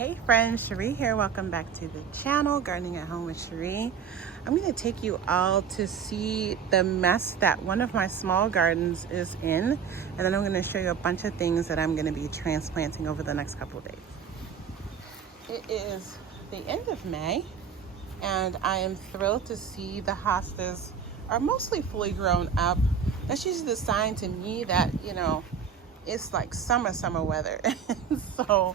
Hey friends, Sheree here. Welcome back to the channel, Gardening at Home with Sheree. I'm going to take you all to see the mess that one of my small gardens is in, and then I'm going to show you a bunch of things that I'm going to be transplanting over the next couple of days. It is the end of May, and I am thrilled to see the hostas are mostly fully grown up. That's usually the sign to me that, it's like summer weather. So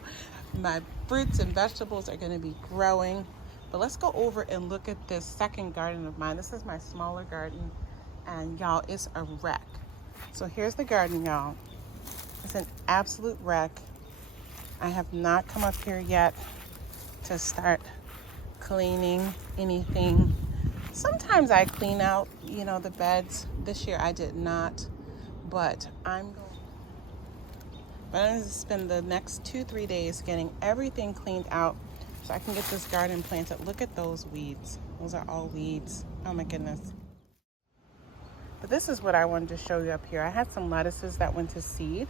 my fruits and vegetables are going to be growing. But let's go over and look at this second garden of mine. This is my smaller garden, and y'all, it's a wreck. So here's the garden, y'all. It's an absolute wreck. I have not come up here yet to start cleaning anything. Sometimes I clean out, the beds. This year I did not, but I'm going to spend the next 2-3 days getting everything cleaned out so I can get this garden planted. Look at those weeds. Those are all weeds. Oh my goodness. But this is what I wanted to show you up here. I had some lettuces that went to seed,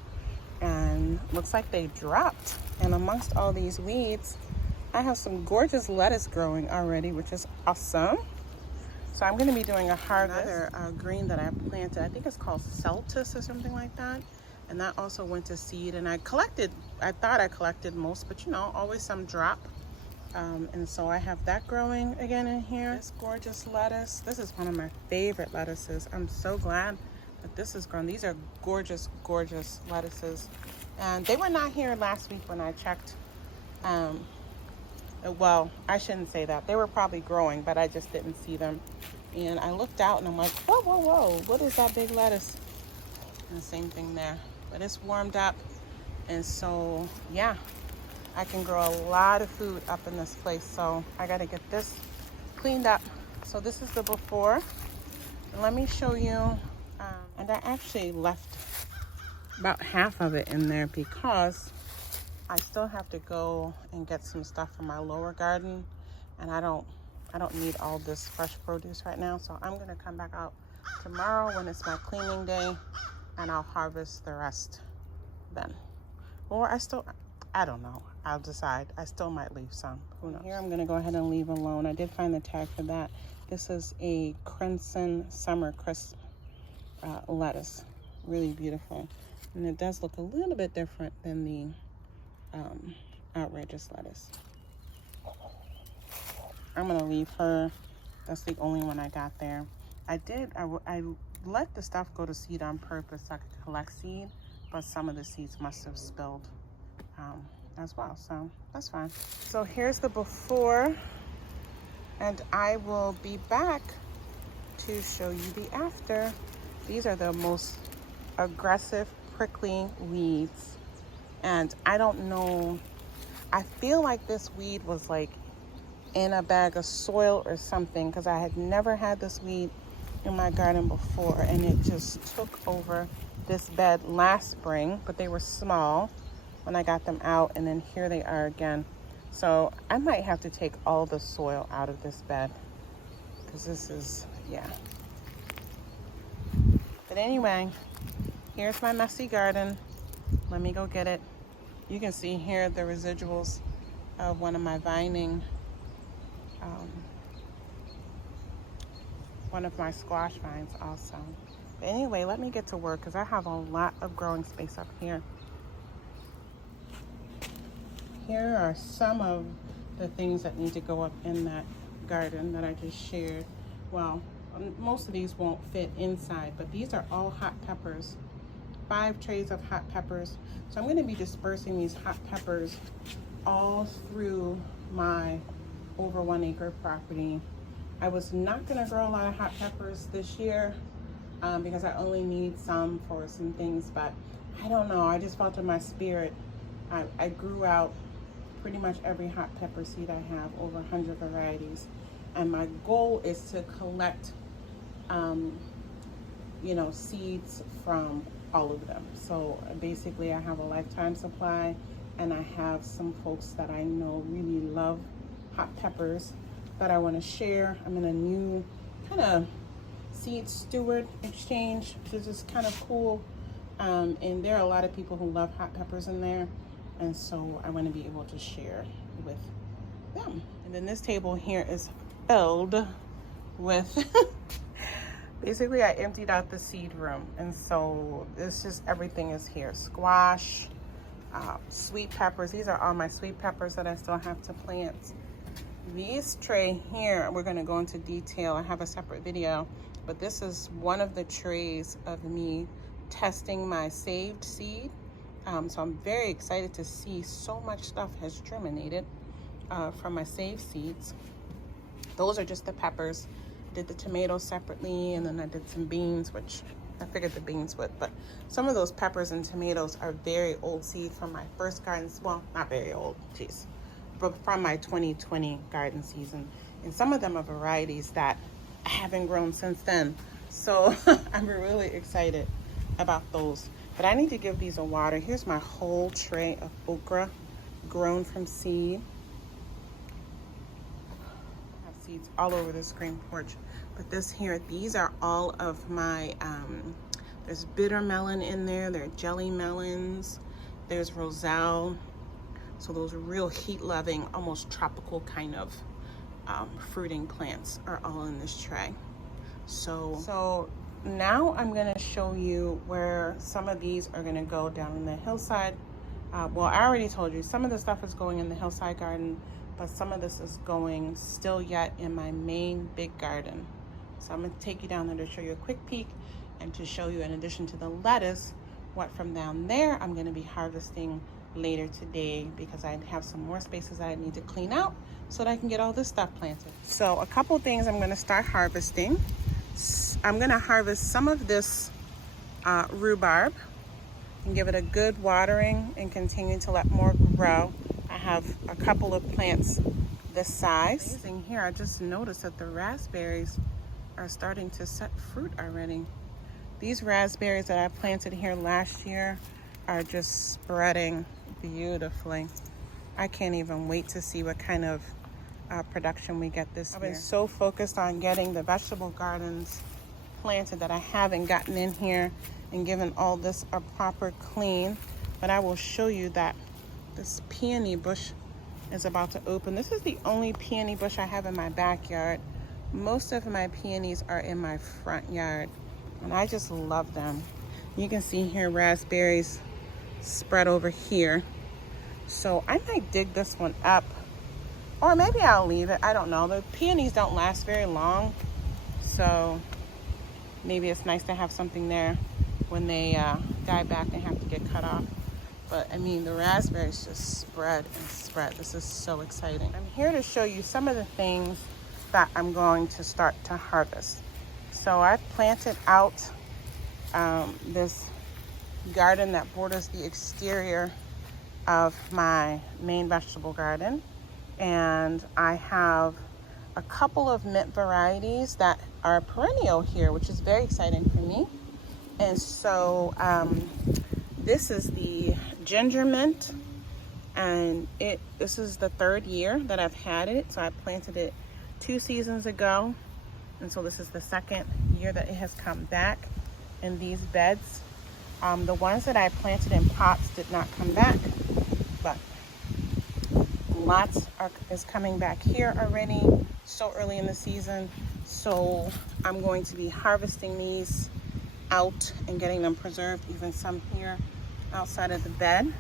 and looks like they dropped. And amongst all these weeds, I have some gorgeous lettuce growing already, which is awesome. So I'm going to be doing a harvest. Another green that I planted, I think it's called Celtis or something like that. And that also went to seed, and I thought I collected most, but always some drop. And so I have that growing again in here. This gorgeous lettuce. This is one of my favorite lettuces. I'm so glad that this is grown. These are gorgeous, gorgeous lettuces. And they were not here last week when I checked. Well, I shouldn't say that. They were probably growing, but I just didn't see them. And I looked out and I'm like, whoa, whoa, whoa. What is that big lettuce? And the same thing there. But it's warmed up, and so yeah, I can grow a lot of food up in this place. So I got to get this cleaned up. So this is the before, and let me show you. And I actually left about half of it in there because I still have to go and get some stuff from my lower garden, and I don't need all this fresh produce right now. So I'm gonna come back out tomorrow when it's my cleaning day, and I'll harvest the rest then. Or I don't know. I'll decide. I still might leave some. Who knows? Here I'm going to go ahead and leave alone. I did find the tag for that. This is a Crimson Summer Crisp lettuce. Really beautiful. And it does look a little bit different than the outrageous lettuce. I'm going to leave her. That's the only one I got there. I let the stuff go to seed on purpose so I could collect seed, but some of the seeds must have spilled as well, so that's fine. So here's the before, and I will be back to show you the after. These are the most aggressive, prickly weeds, and I don't know, I feel like this weed was like in a bag of soil or something, because I had never had this weed in my garden before, and it just took over this bed last spring, but they were small when I got them out, and then here they are again. So I might have to take all the soil out of this bed, because this is, yeah. But anyway, here's my messy garden. Let me go get it. You can see here the residuals of one of my vining, one of my squash vines also. But anyway, let me get to work because I have a lot of growing space up here. Here are some of the things that need to go up in that garden that I just shared. Well, most of these won't fit inside, but these are all hot peppers. 5 trays of hot peppers. So I'm going to be dispersing these hot peppers all through my over 1 acre property. I was not going to grow a lot of hot peppers this year because I only need some for some things, but I don't know, I just felt in my spirit. I grew out pretty much every hot pepper seed I have, over 100 varieties, and my goal is to collect seeds from all of them. So basically I have a lifetime supply, and I have some folks that I know really love hot peppers that I want to share. I'm in a new kind of seed steward exchange, which is just kind of cool. And there are a lot of people who love hot peppers in there. And so I want to be able to share with them. And then this table here is filled with basically I emptied out the seed room, and so it's just everything is here. Squash, sweet peppers. These are all my sweet peppers that I still have to plant. These tray here, we're going to go into detail. I have a separate video, but this is one of the trays of me testing my saved seed. So I'm very excited to see so much stuff has germinated from my saved seeds. Those are just the peppers. I did the tomatoes separately, and then I did some beans, which I figured the beans would, but some of those peppers and tomatoes are very old seed from my first garden. Well, not very old, geez, but from my 2020 garden season. And some of them are varieties that I haven't grown since then. So I'm really excited about those. But I need to give these a water. Here's my whole tray of okra grown from seed. I have seeds all over the screen porch. But this here, these are all of my, there's bitter melon in there, there are jelly melons, there's roselle. So those real heat-loving, almost tropical kind of fruiting plants are all in this tray. So now I'm gonna show you where some of these are gonna go down in the hillside. Well, I already told you, some of the stuff is going in the hillside garden, but some of this is going still yet in my main big garden. So I'm gonna take you down there to show you a quick peek and to show you, in addition to the lettuce, what from down there I'm gonna be harvesting later today, because I have some more spaces that I need to clean out so that I can get all this stuff planted. So a couple things I'm gonna start harvesting. I'm gonna harvest some of this rhubarb and give it a good watering and continue to let more grow. I have a couple of plants this size. Amazing. Here, I just noticed that the raspberries are starting to set fruit already. These raspberries that I planted here last year are just spreading beautifully. I can't even wait to see what kind of production we get this year. I've been so focused on getting the vegetable gardens planted that I haven't gotten in here and given all this a proper clean. But I will show you that this peony bush is about to open. This is the only peony bush I have in my backyard. Most of my peonies are in my front yard, and I just love them. You can see here raspberries spread over here. So I might dig this one up, or maybe I'll leave it. I don't know. The peonies don't last very long, so maybe it's nice to have something there when they die back and have to get cut off. But I mean, the raspberries just spread and spread. This is so exciting. I'm here to show you some of the things that I'm going to start to harvest. So I've planted out this garden that borders the exterior of my main vegetable garden, and I have a couple of mint varieties that are perennial here, which is very exciting for me. And so this is the ginger mint, and this is the third year that I've had it. So I planted it 2 seasons ago, and so this is the second year that it has come back in these beds. The ones that I planted in pots did not come back, but lots is coming back here already, so early in the season. So I'm going to be harvesting these out and getting them preserved, even some here outside of the bed.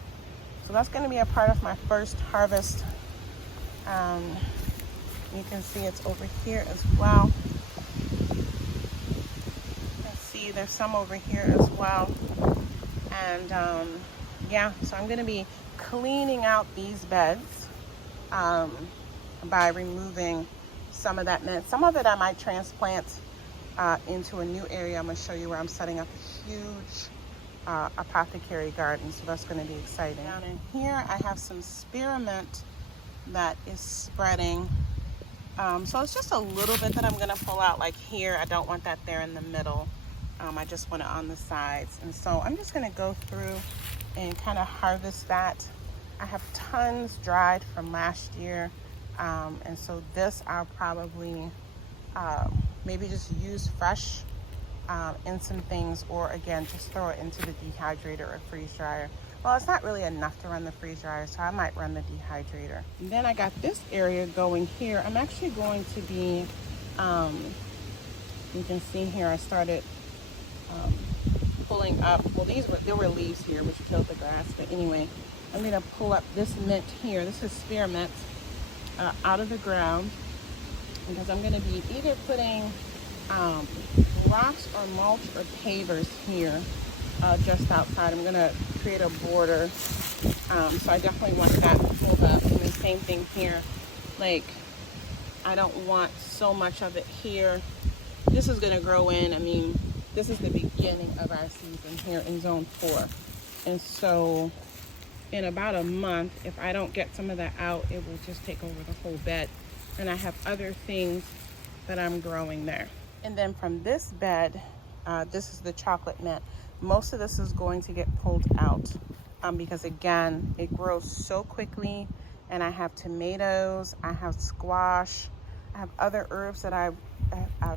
So that's going to be a part of my first harvest. You can see it's over here as well. You can see there's some over here as well. And yeah, so I'm going to be cleaning out these beds by removing some of that mint. Some of it I might transplant into a new area. I'm going to show you where I'm setting up a huge apothecary garden, so that's going to be exciting. Down in here I have some spearmint that is spreading. So it's just a little bit that I'm going to pull out, like here. I don't want that there in the middle. I just want it on the sides. And so I'm just going to go through and kind of harvest that. I have tons dried from last year. And so this I'll probably maybe just use fresh in some things, or again, just throw it into the dehydrator or freeze dryer. Well, it's not really enough to run the freeze dryer, so I might run the dehydrator. And then I got this area going here. I'm actually going to be, you can see here, I started pulling up, well, there were leaves here which killed the grass, but anyway, I'm gonna pull up this mint here. This is spearmint out of the ground, because I'm gonna be either putting rocks or mulch or pavers here just outside. I'm gonna create a border, so I definitely want that pulled up. And the same thing here, like I don't want so much of it here. This is gonna grow in, I mean, this is the beginning of our season here in zone 4. And so in about a month, if I don't get some of that out, it will just take over the whole bed. And I have other things that I'm growing there. And then from this bed, this is the chocolate mint. Most of this is going to get pulled out because again, it grows so quickly. And I have tomatoes, I have squash, I have other herbs that I've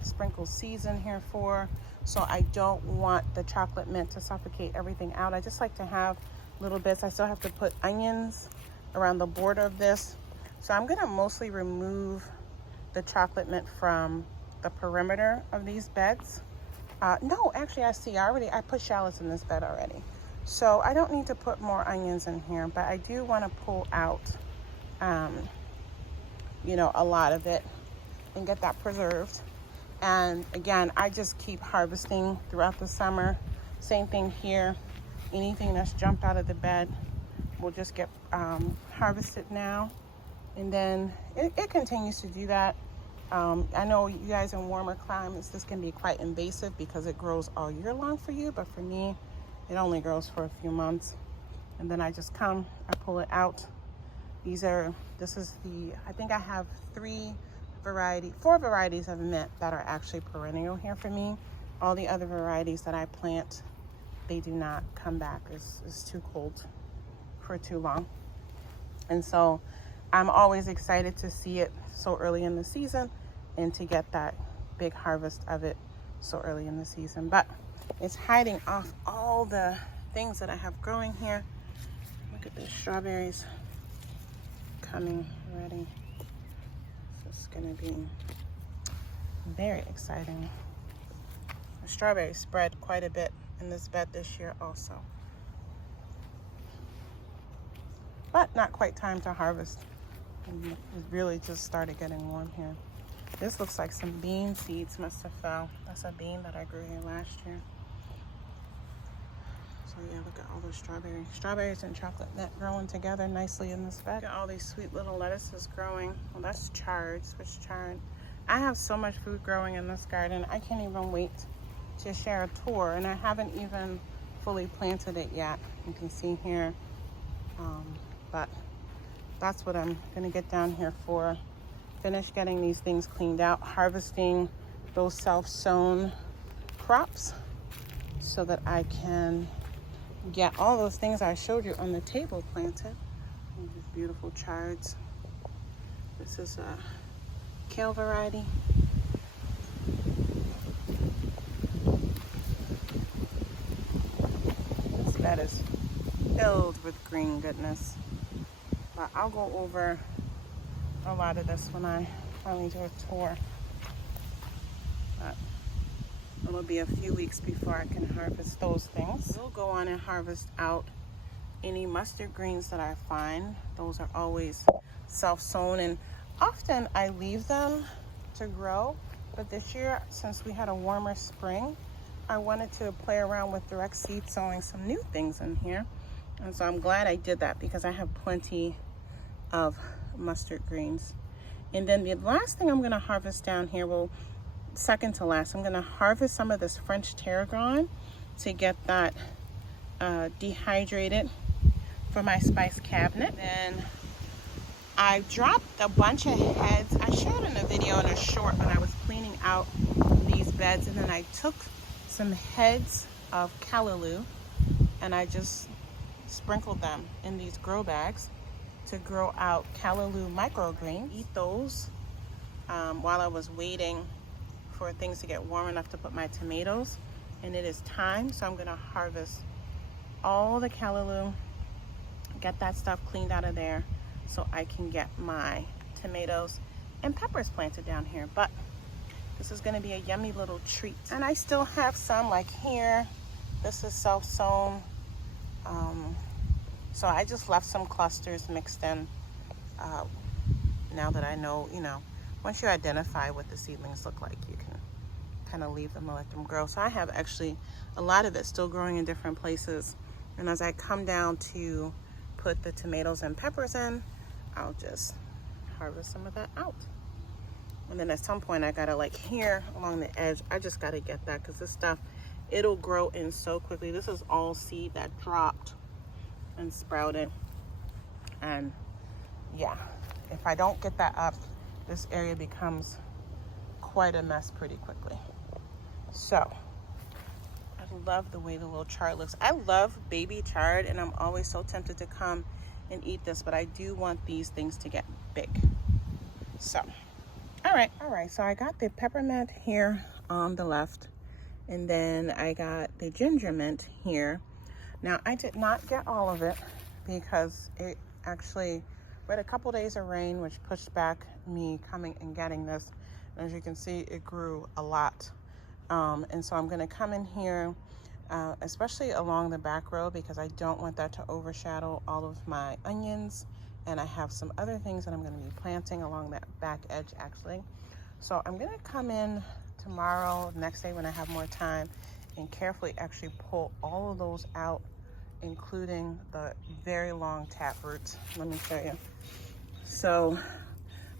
sprinkled seeds in here for. So I don't want the chocolate mint to suffocate everything out. I just like to have little bits. I still have to put onions around the border of this. So I'm gonna mostly remove the chocolate mint from the perimeter of these beds. No, actually I put shallots in this bed already. So I don't need to put more onions in here, but I do wanna pull out, you know, a lot of it and get that preserved. And again, I just keep harvesting throughout the summer. Same thing here. Anything that's jumped out of the bed will just get harvested now. And then it continues to do that. I know you guys in warmer climates, this can be quite invasive because it grows all year long for you. But for me, it only grows for a few months. And then I just come, I pull it out. I think I have 4 varieties of mint that are actually perennial here for me. All the other varieties that I plant, they do not come back. It's too cold for too long. And so I'm always excited to see it so early in the season and to get that big harvest of it so early in the season. But it's hiding off all the things that I have growing here. Look at the strawberries coming ready. This is gonna be very exciting. The strawberries spread quite a bit in this bed this year also. But not quite time to harvest. It really just started getting warm here. This looks like some bean seeds must have fell. That's a bean that I grew here last year. So yeah, look at all those strawberries. Strawberries and chocolate mint growing together nicely in this bed. Look at all these sweet little lettuces growing. Well, that's chard, Swiss chard. I have so much food growing in this garden. I can't even wait to share a tour, and I haven't even fully planted it yet. You can see here, but that's what I'm gonna get down here for. Finish getting these things cleaned out, harvesting those self-sown crops so that I can get all those things I showed you on the table planted. These beautiful chards. This is a kale variety. This bed is filled with green goodness. But I'll go over a lot of this when I finally do a tour. But it'll be a few weeks before I can harvest those things. We'll go on and harvest out any mustard greens that I find. Those are always self-sown, and often I leave them to grow. But this year, since we had a warmer spring, I wanted to play around with direct seed sowing some new things in here. And so I'm glad I did that because I have plenty of mustard greens. And then the last thing I'm going to harvest down here, well, second to last, I'm going to harvest some of this French tarragon to get that dehydrated for my spice cabinet. Then I dropped a bunch of heads. I showed in a video in a short when I was cleaning out these beds, and then I took some heads of callaloo and I just sprinkled them in these grow bags to grow out callaloo microgreens. Eat those while I was waiting for things to get warm enough to put my tomatoes. And it is time, so I'm gonna harvest all the callaloo get that stuff cleaned out of there so I can get my tomatoes and peppers planted down here. But this is gonna be a yummy little treat. And I still have some like here. This is self-sown. So I just left some clusters mixed in. Now that I know, you know, once you identify what the seedlings look like, you can kind of leave them and let them grow. So I have actually a lot of it still growing in different places. And as I come down to put the tomatoes and peppers in, I'll just harvest some of that out. And then at some point I gotta, like here along the edge, I just gotta get that because this stuff, it'll grow in so quickly. This is all seed that dropped and sprouted. And yeah, if I don't get that up, this area becomes quite a mess pretty quickly. So I love the way the little chard looks. I love baby chard, and I'm always so tempted to come and eat this, but I do want these things to get big. So all right, so I got the peppermint here on the left, and then I got the ginger mint here. Now I did not get all of it because it actually, we had a couple days of rain which pushed back me coming and getting this. And as you can see, it grew a lot. And so I'm gonna come in here, especially along the back row, because I don't want that to overshadow all of my onions. And I have some other things that I'm gonna be planting along that back edge actually. So I'm gonna come in tomorrow, next day when I have more time, and carefully actually pull all of those out, including the very long tap roots. Let me show you. So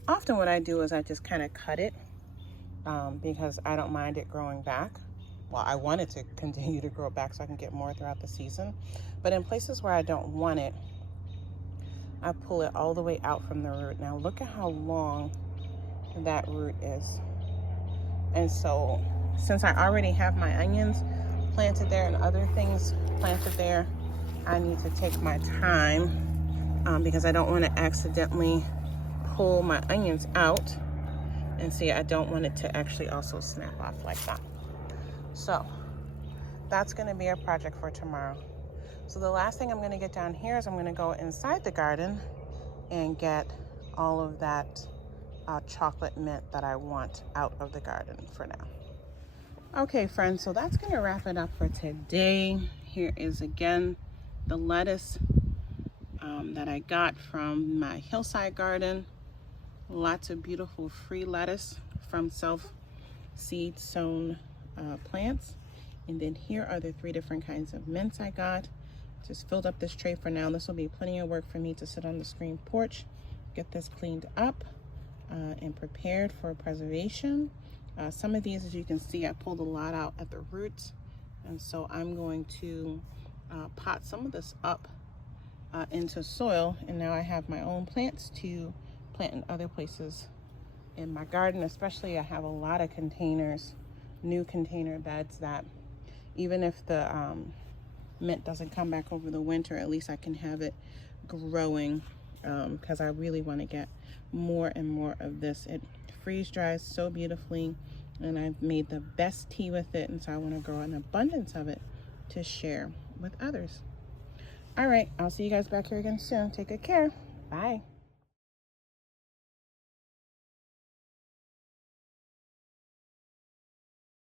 often what I do is I just kind of cut it because I don't mind it growing back. Well, I want it to continue to grow back so I can get more throughout the season. But in places where I don't want it, I pull it all the way out from the root. Now look at how long that root is. And so since I already have my onions planted there and other things planted there, I need to take my time because I don't want to accidentally pull my onions out. And see, I don't want it to actually also snap off like that. So that's going to be a project for tomorrow. So the last thing I'm going to get down here is I'm going to go inside the garden and get all of that chocolate mint that I want out of the garden for now. Okay, friends, so that's going to wrap it up for today. Here is again the lettuce that I got from my hillside garden. Lots of beautiful free lettuce from self-seed sown plants. And then here are the 3 different kinds of mints I got. Just filled up this tray for now. This will be plenty of work for me to sit on the screen porch, get this cleaned up and prepared for preservation. Some of these, as you can see, I pulled a lot out at the roots. And so I'm going to pot some of this up into soil. And now I have my own plants to plant in other places in my garden. Especially I have a lot of containers, new container beds, that even if the mint doesn't come back over the winter, at least I can have it growing because I really want to get more and more of this. It freeze dries so beautifully, and I've made the best tea with it, and so I want to grow an abundance of it to share with others. All right, I'll see you guys back here again soon. Take good care. Bye.